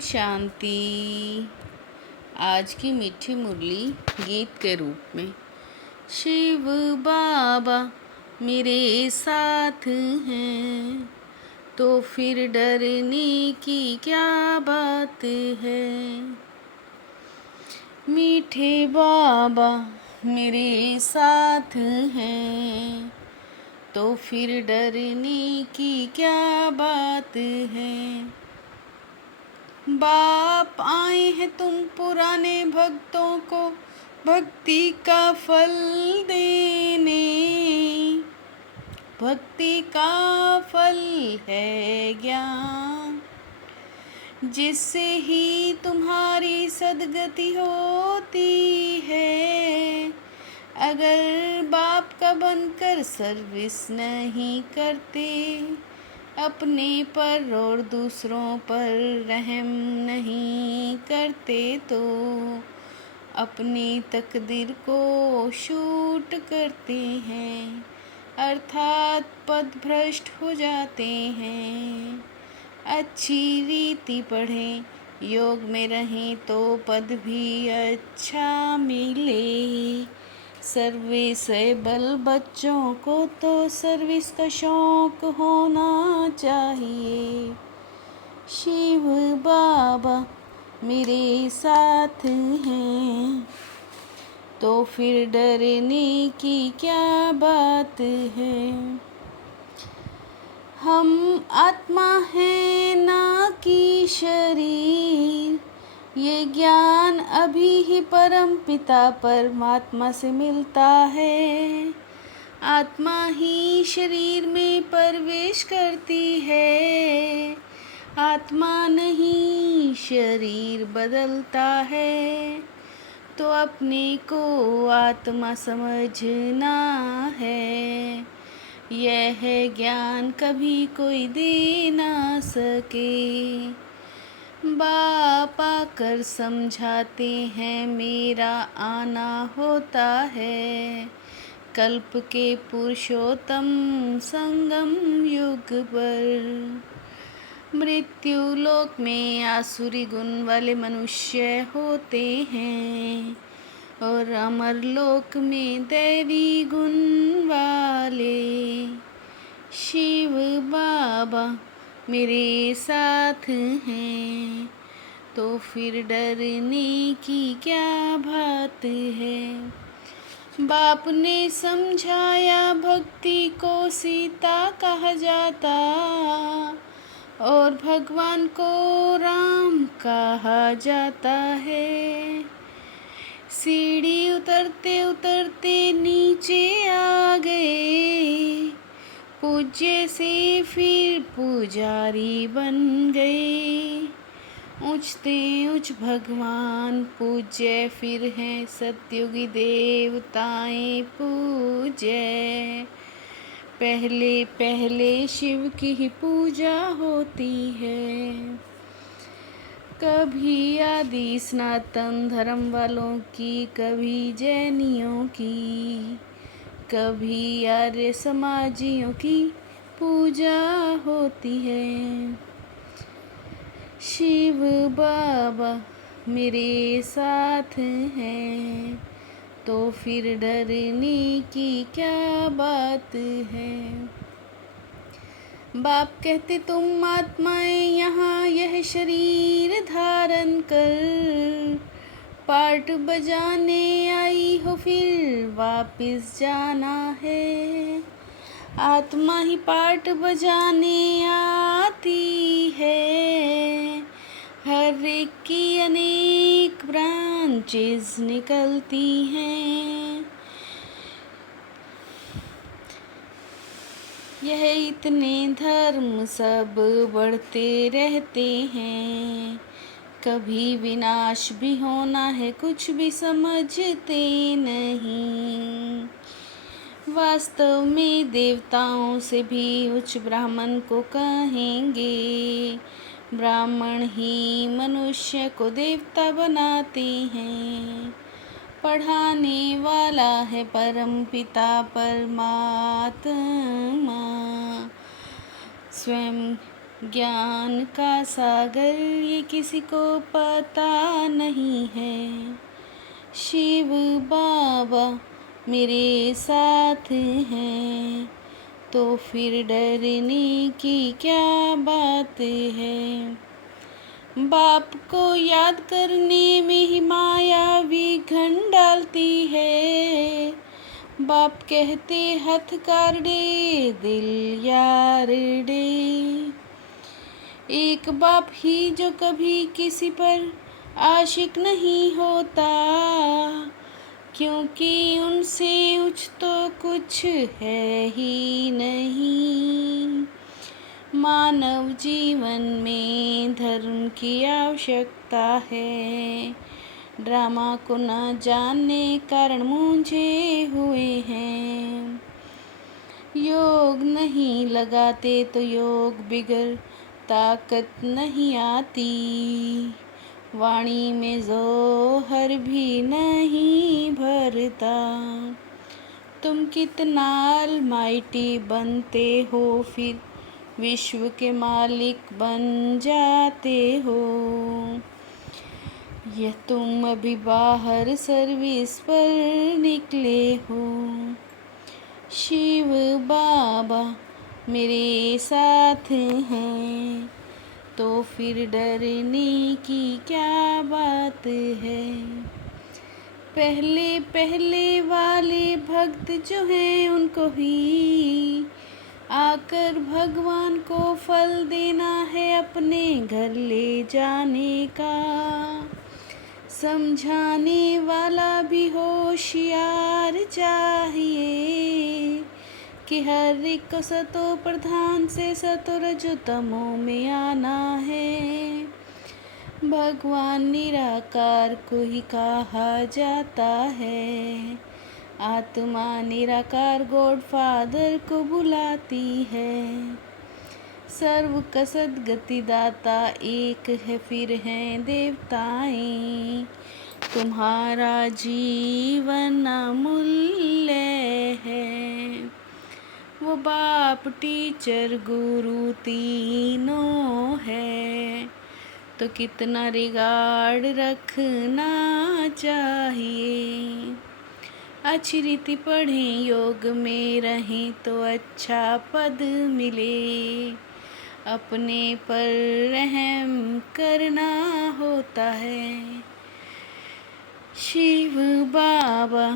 शांति। आज की मीठी मुरली गीत के रूप में। शिव बाबा मेरे साथ हैं तो फिर डरने की क्या बात है। मीठे बाबा मेरे साथ हैं तो फिर डरने की क्या बात है। बाप आए हैं तुम पुराने भक्तों को भक्ति का फल देने। भक्ति का फल है ज्ञान, जिससे ही तुम्हारी सद्गति होती है। अगर बाप का बनकर सर्विस नहीं करते, अपने पर और दूसरों पर रहम नहीं करते, तो अपनी तकदीर को शूट करते हैं, अर्थात पद भ्रष्ट हो जाते हैं। अच्छी रीति पढ़ें, योग में रहें तो पद भी अच्छा मिले। सर्विसेबल बच्चों को तो सर्विस का शौक होना चाहिए। शिव बाबा मेरे साथ हैं तो फिर डरने की क्या बात है। हम आत्मा हैं ना कि शरीर, ये ज्ञान अभी ही परम पिता परमात्मा से मिलता है। आत्मा ही शरीर में प्रवेश करती है, आत्मा नहीं शरीर बदलता है। तो अपने को आत्मा समझना है, यह ज्ञान कभी कोई दे ना सके। बाप आकर समझाते हैं मेरा आना होता है, कल्प के पुरुषोत्तम संगम युग पर। मृत्यु लोक में आसुरी गुण वाले मनुष्य होते हैं और अमर लोक में दैवी गुण वाले। शिव बाबा मेरे साथ हैं तो फिर डरने की क्या बात है। बाप ने समझाया भक्ति को सीता कहा जाता और भगवान को राम कहा जाता है। सीढ़ी उतरते उतरते नीचे आ गए, पूज्य से फिर पुजारी बन गए। ऊंचते ऊंच भगवान पूज्य फिर हैं सतयुगी देवताएं पूज्य। पहले पहले शिव की ही पूजा होती है। कभी आदि सनातन धर्म वालों की, कभी जैनियों की, कभी आर्य समाजियों की पूजा होती है। शिव बाबा मेरे साथ हैं तो फिर डरने की क्या बात है। बाप कहते तुम आत्माएं यहाँ यह शरीर धारण कर, पार्ट बजाने आई हो फिर वापिस जाना है। आत्मा ही पार्ट बजाने आती है, हर एक की अनेक ब्रांचेस निकलती हैं। यह इतने धर्म सब बढ़ते रहते हैं, कभी विनाश भी होना है कुछ भी समझते नहीं। वास्तव में देवताओं से भी उच्च ब्राह्मण को कहेंगे, ब्राह्मण ही मनुष्य को देवता बनाते हैं। पढ़ाने वाला है परम पिता परमात्मा, स्वयं ज्ञान का सागर ये किसी को पता नहीं है। शिव बाबा मेरे साथ हैं, तो फिर डरने की क्या बात है। बाप को याद करने में ही माया विघन डालती है। बाप कहते हथकार डे दिल यार डे। एक बाप ही जो कभी किसी पर आशिक नहीं होता, क्योंकि उनसे उच्च तो कुछ है ही नहीं। मानव जीवन में धर्म की आवश्यकता है। ड्रामा को न जानने कारण मूंझे हुए हैं। योग नहीं लगाते तो योग बिगड़ ताकत नहीं आती। वाणी में जोहर भी नहीं भरता। तुम कितना अलमाइटी बनते हो, फिर विश्व के मालिक बन जाते हो। यह तुम अभी बाहर सर्विस पर निकले हो। शिव बाबा मेरे साथ हैं, तो फिर डरने की क्या बात है। पहले पहले वाले भक्त जो हैं उनको ही आकर भगवान को फल देना है, अपने घर ले जाने का। समझाने वाला भी होशियार चाहिए, कि हर एक को सतो प्रधान से सतो रजोतमो में आना है। भगवान निराकार को ही कहा जाता है। आत्मा निराकार गॉड फादर को बुलाती है। सर्व का सद्गति दाता एक है, फिर हैं देवताएं। तुम्हारा जीवन अमूल्य है। वो बाप टीचर गुरु तीनों है, तो कितना रिगार्ड रखना चाहिए। अच्छी रीति पढ़ें, योग में रहें तो अच्छा पद मिले। अपने पर रहम करना होता है। शिव बाबा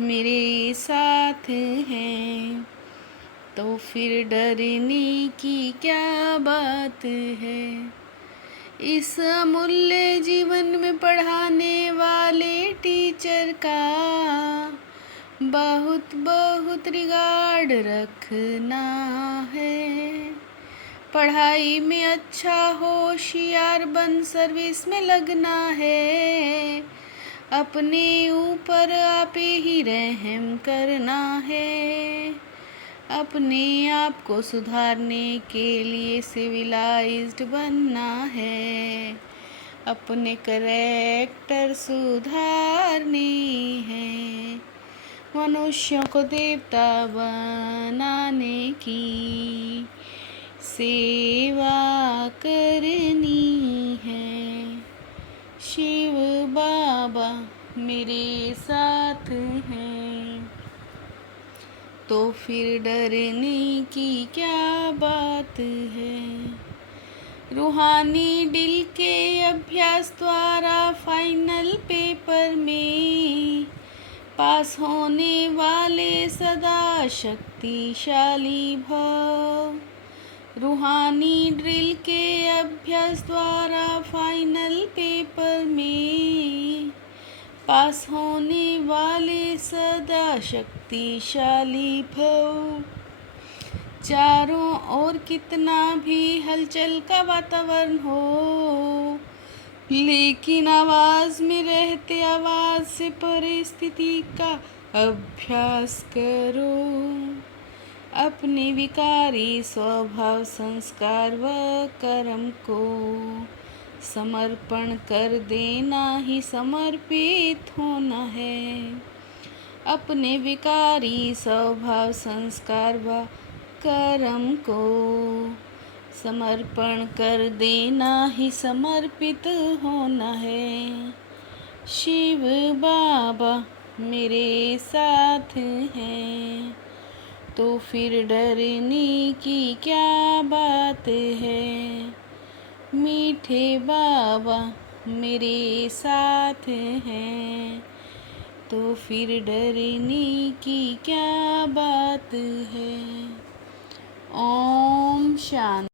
मेरे साथ हैं, तो फिर डरने की क्या बात है। इस अमूल्य जीवन में पढ़ाने वाले टीचर का बहुत बहुत रिगार्ड रखना है। पढ़ाई में अच्छा होशियार बन सर्विस में लगना है। अपने ऊपर आप ही रहम करना है। अपने आप को सुधारने के लिए सिविलाइज्ड बनना है। अपने करैक्टर सुधारने हैं। मनुष्यों को देवता बनाने की सेवा करनी है। शिव बाबा मेरे साथ हैं, तो फिर डरने की क्या बात है। रूहानी दिल के अभ्यास द्वारा फाइनल पेपर में पास होने वाले सदा शक्तिशाली भव। रूहानी ड्रिल के अभ्यास द्वारा फाइनल पेपर में पास होने वाले सदा शक्तिशाली भव। चारों ओर कितना भी हलचल का वातावरण हो, लेकिन आवाज में रहते आवाज से परिस्थिति का अभ्यास करो। अपने विकारी स्वभाव संस्कार व कर्म को समर्पण कर देना ही समर्पित होना है। अपने विकारी स्वभाव संस्कार व कर्म को समर्पण कर देना ही समर्पित होना है। शिव बाबा मेरे साथ हैं, तो फिर डरने की क्या बात है। मीठे बाबा मेरे साथ हैं, तो फिर डरने की क्या बात है। ओम शांति।